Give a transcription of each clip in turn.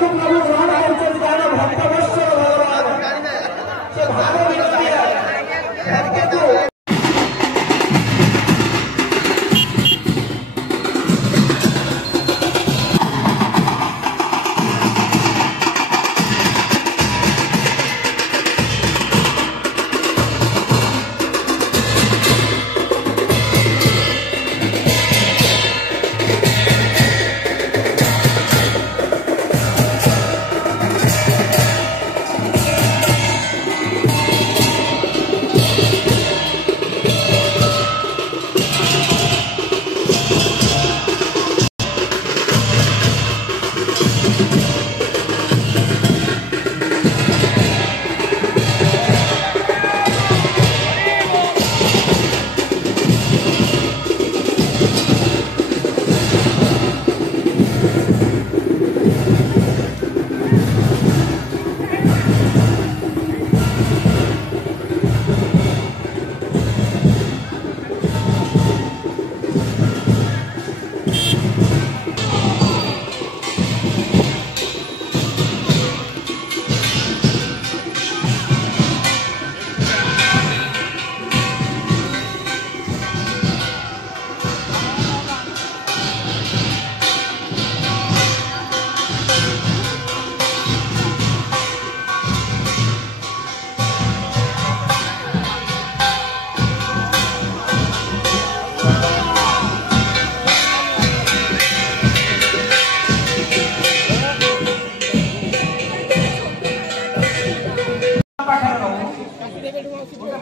को प्रभु ग्रहण करते कारण भक्तवत्सल भगवान से भाव विनती भक्त को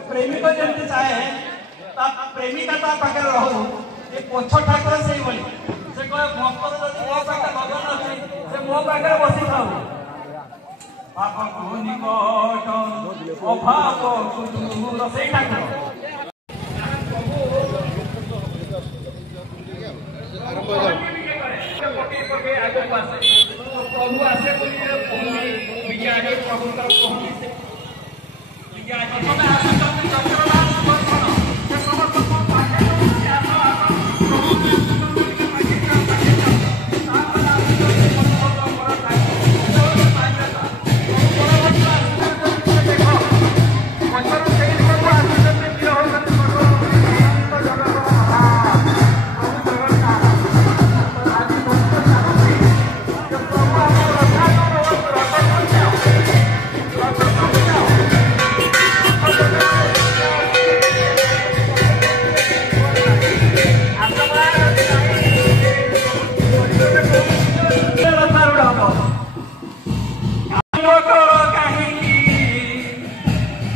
प्रेमिक जमी चाहे प्रेमिका पाखे रहू ये पछ ठाकुर से कहे भक्त जदि मो पाखे भजन अच्छी से मो पाखे बसी था पाप को निकट अभाव को दूर से ठाकुर प्रभु आसे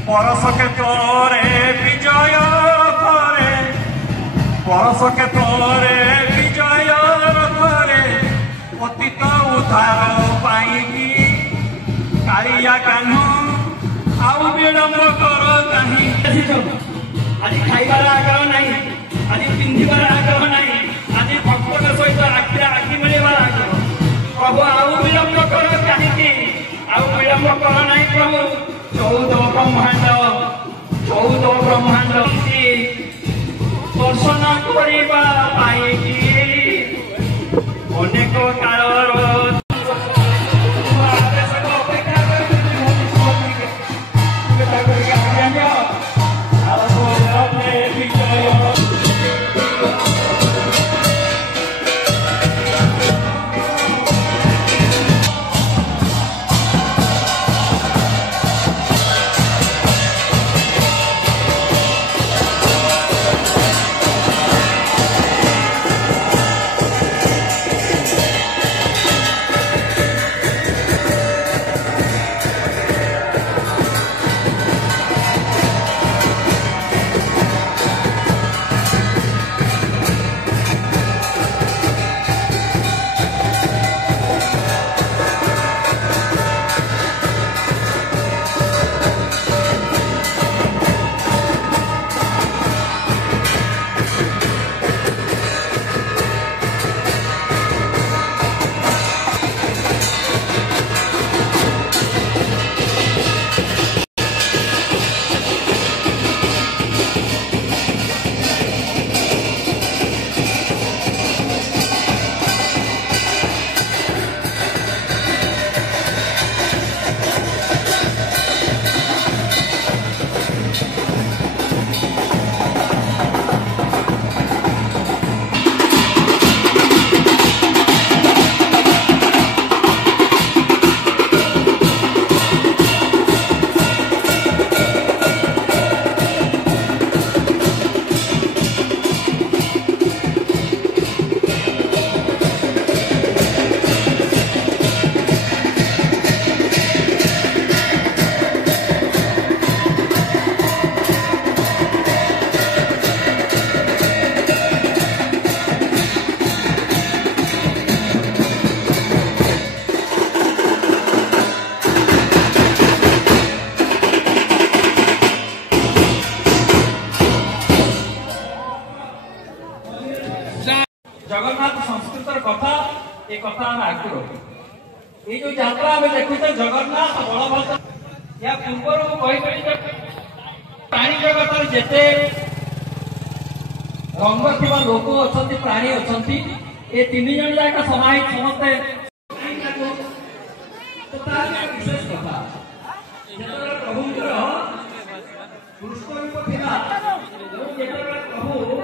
परस के तोरे विजय करे परस के तोरे विजय करे पतित उद्धार पाई कालिया कान्हू आउ विलम्ब कर कहीं आज खाइबार आग्रह नहीं आज पिंधार आग्रह नहीं आज भक्त सहित आखिर आखि मिलवार आग्रह प्रभु आउ विलम्ब कर कहीं आउ विलम्ब कर नहीं प्रभु 14 ब्रह्मांड दर्शन करवा अनेक काल ये जो यात्रा आम देखुचे जगन्नाथ बलभद्र या पूर्वर प्राणी जगत जिते रंग थी लोक अच्छा प्राणी अच्छा ये तीन जन जाक समाहित समस्ते विशेष कथा प्रभु प्रभु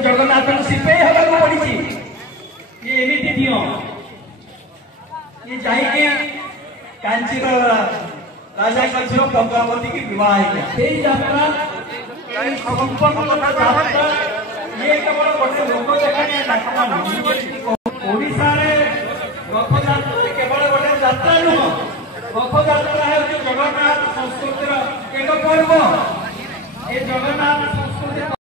जगन्नाथ सिपाही हवा पड़ी ये एमती दियो ये जाइए कांचीर राजा झील पंकावती की विवाह यात्रा ये केवल गोटे लोक देखाणिया डाकमा ओडिशा रे रथ यात्रा केवल गोटे यात्रा नुह रथ यात्रा है जगन्नाथ संस्कृतिर एक पर्व ये जगन्नाथ संस्कृति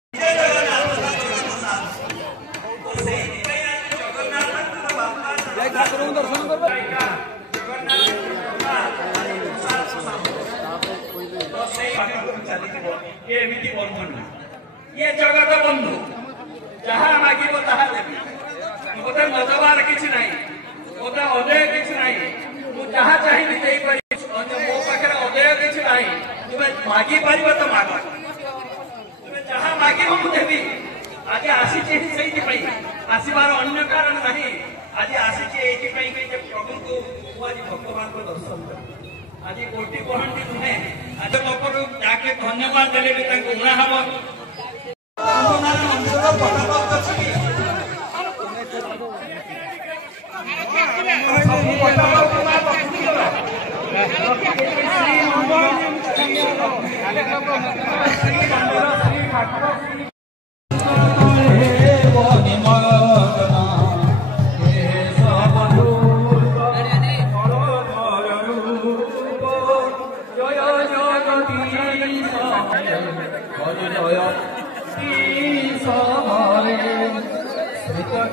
दर्शन कर ये जगत बंधु जहाँ मागिब ताहा देवी मत मजबार किसी ना मत अदय किसी ना मुझे जहाँ चाहिए मो पाखे अदय किसी ना तुम्हें मागी पार तो माग तुम्हें जहाँ मागिब मुझे देवी आज आसी आसबार अन्य कारण नहीं आज आसी प्रभु को आज भगवान को दर्शन कर आज कोटि कहती नुहे आज लोक जाके धन्यवाद देले भी उड़ा हम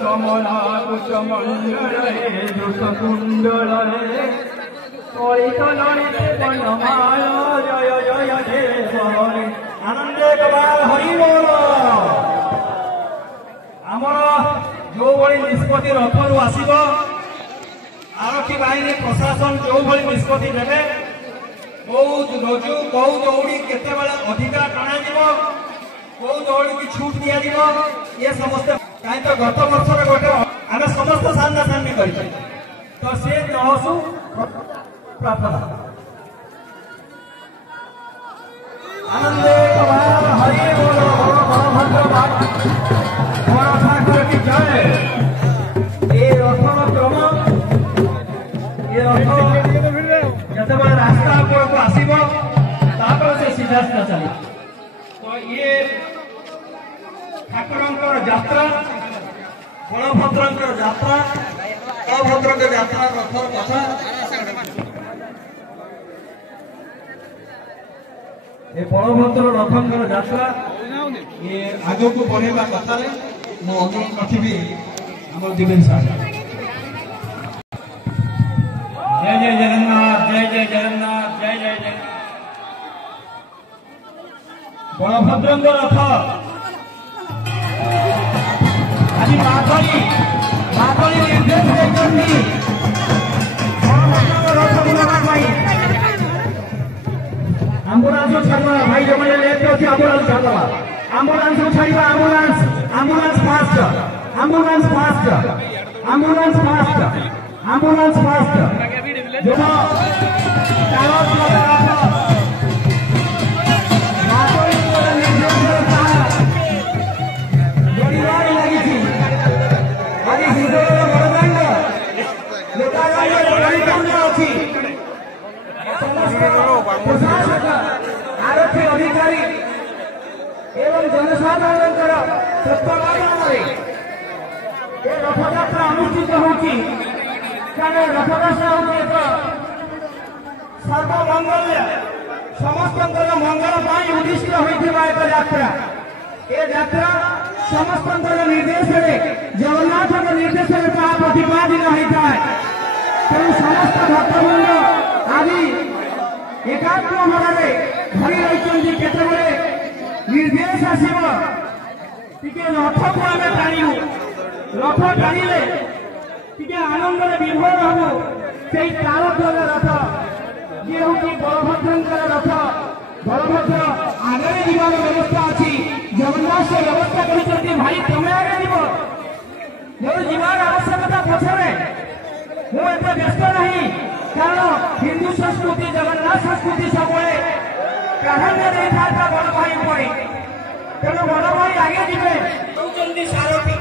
कमला कुचमंडल दुष्कुंडल जय जय देव आनंदे कबाल हरि बोल आमर जो भाई निष्पत्ति रथरू आसब आरक्षी बाहिनी प्रशासन जो भाई निष्पत्ति देवे कौ रजु कौ दौड़ी केते अधिका टणा कौ दौड़ी की छूट दि ये समस्ते कहीं तो गत वर्ष गोटे आम समस्त सामना सामनी कर तो से नहसु प्रार्थना आनंदे कबाल हरि बोल बलभद्र ठाकुर की जय ये रथर क्रम ये रथ जब रास्ता को आसब से सीधा सीधा चल तो ये ठाकुर यात्रा बलभद्र यात्रा बलभद्र यात्रा रथर कथा ये बलभद्र रथर यात्रा ये आग को बढ़ेगा कथा मु अनुरोध रखी आम दिवेश साहब जय जय जगन्नाथ जय जय जगन्नाथ जय जय जय बलभद्र रथ आज माधुरी निर्देश देखते आंबुलांस छाड़ा भाई जो मैंने लेते अच्छे आंबुलांस छाड़ा आंबुलांस को छाड़ा आंबुलांस फास्ट जो आरक्षी अधिकारी एवं जनसाधारण तत्वावधान रथयात्रा अनुष्ठित होती रथयात्रा हूँ एक सर्वमंगल्य समस्त मंगल उद्दिष्ट होता एक यात्रा ये यात्रा समस्त निर्देश जगन्नाथ निर्देश प्रतिपादित होता है तेणु समस्त भक्तवृंद आज एकाग्र भाव धरी रही केतबले निर्देश आसब टे रथ को आम टाणु रथ टाणिले टिके आनंद विभोर हबु से तारध्वज रथ ये हूँ बलभद्र रथ बलभद्र आगे जीवार व्यवस्था अच्छी जगन्नाथ से व्यवस्था कर भाई तुम्हें आगे जीव जो जीवार आवश्यकता पछरे मुझे व्यस्त नहीं कारण हिंदू संस्कृति जगन्नाथ संस्कृति सब प्राधान्य दे था बड़ भाई पर तेणु बड़ भाई आगे जीवे सारथी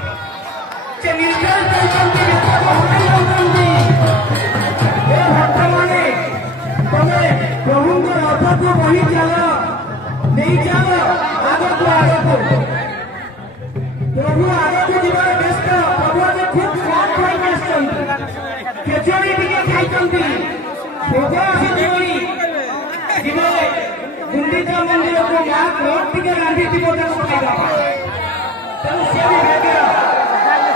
से निर्देश भक्त मैंने तुम्हें प्रभु रथ को वही चल नहीं चल आग को प्रभु आगे को जीवन व्यस्त प्रभु आज खूब कम खाई खेचड़ी टे खाई भोग आसी गुंडीचा मंदिर को माँ कोट टे रांधि खाଇବା तेणु सी भी भाग्य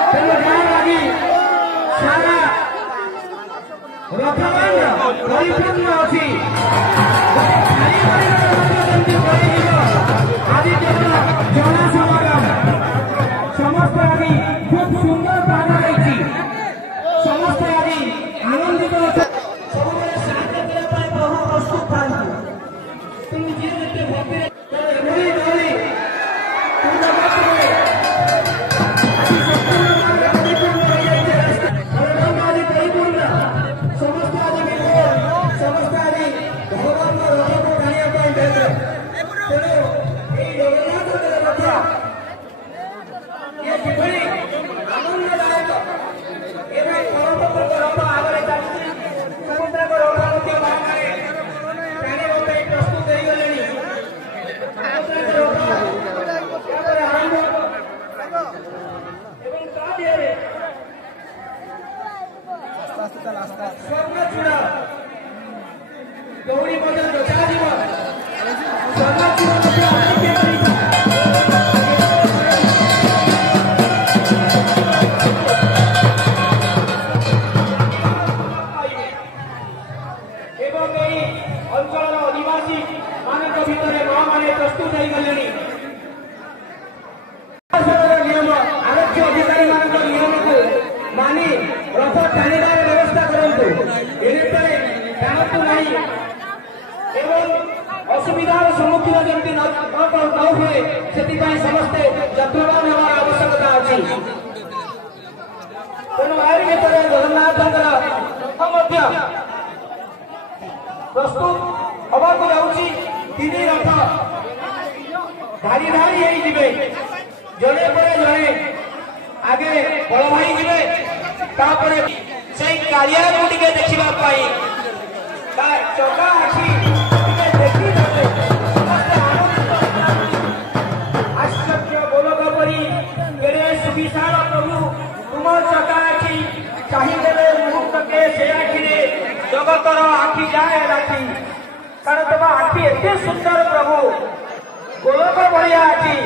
तेणु गाँ लगी सारा रथमान परिपूर्ण अच्छी आज जना समागम समस्त आदि खूब सुंदर भाग रही समस्त आदि आनंदित सब प्रभु प्रस्तुत था तुम जी भक्ति दौड़ी मजा चला अंचल अधिवासी मान भितर माँ मैंने प्रस्तुत हो गले नियम आरक्षी अधिकारी मान नियम को मानि रथ टाणिबार व्यवस्था करूँ जानतु नहीं एवं असुविधार सम्मुखीन जमी न हुए से समस्ते यत्नवान होवार आवश्यकता अच्छी तेणु आर भर जगन्नाथ प्रस्तुत हवा जाऊँगी तीन रथ धारी धारी होइबे जड़े पर जड़े आगे बड़ भाई जीवे तापरे से कालिया को टिके देखिबा पाई ता चका आखि टिके देखि दे आश्चर्य बोलक परी केरे सुविशाल प्रभु तुम चका आखि चाहिए मुहूर्त के से आखिरे जगतर आखि जाए राखी कारण तुम आखि एते सुंदर प्रभु गोलक बढ़िया आखि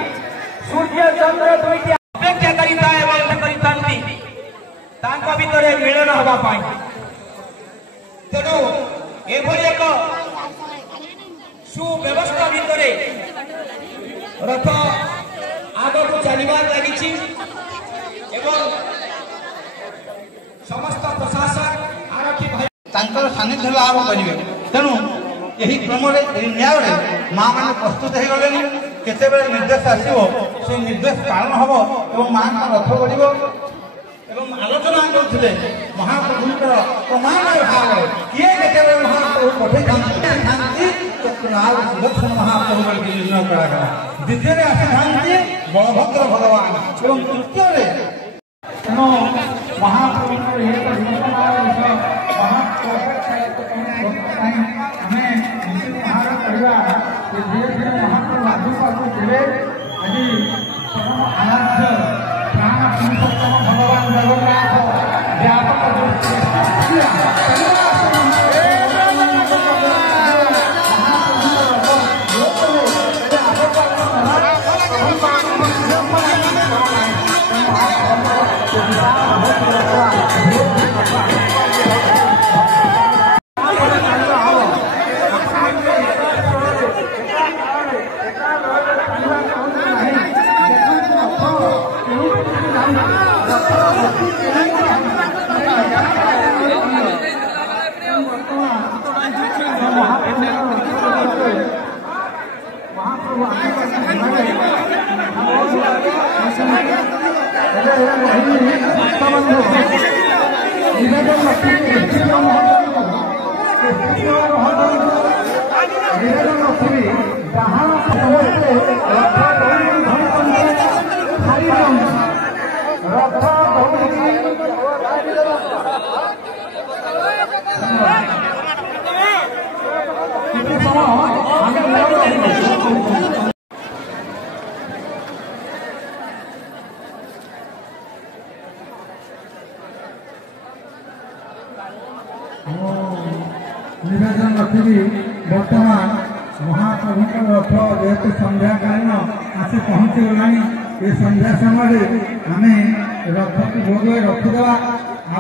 सूर्य चंद्र दुईटी अपेक्षा करिता भितर मिलन हवा तेणु एभली एक सुव्यवस्था भितर रथ आगक चलबार लगी समस्त प्रशासन आरक्षी भाई सानिध्य लाभ करेंगे तेणु यही क्रम न्याय माँ मैंने प्रस्तुत हो गले केते निर्देश आसो से निर्देश पालन हम और माँ का रथ बढ़ एवं आलोचना करते महाप्रभुंर प्रमाण भाव किए के महाप्रभु पठे थांती सुदर्शन महाप्रभु निर्णय करा द्वितीय आसी था बलभद्र भगवान एवं तृतीय तेणु महाप्रभु धीरे धीरे महाप्रभु आगू देवे आज आराध्य प्राण पुरुषोत्तम भगवान जगन्नाथ निवेदन रखी बर्तमान महाप्रभु रथ जेहेतु संध्या कालीन आसी पहुंची गला ये संध्या समय आम रथ को भोग रखिदेवा।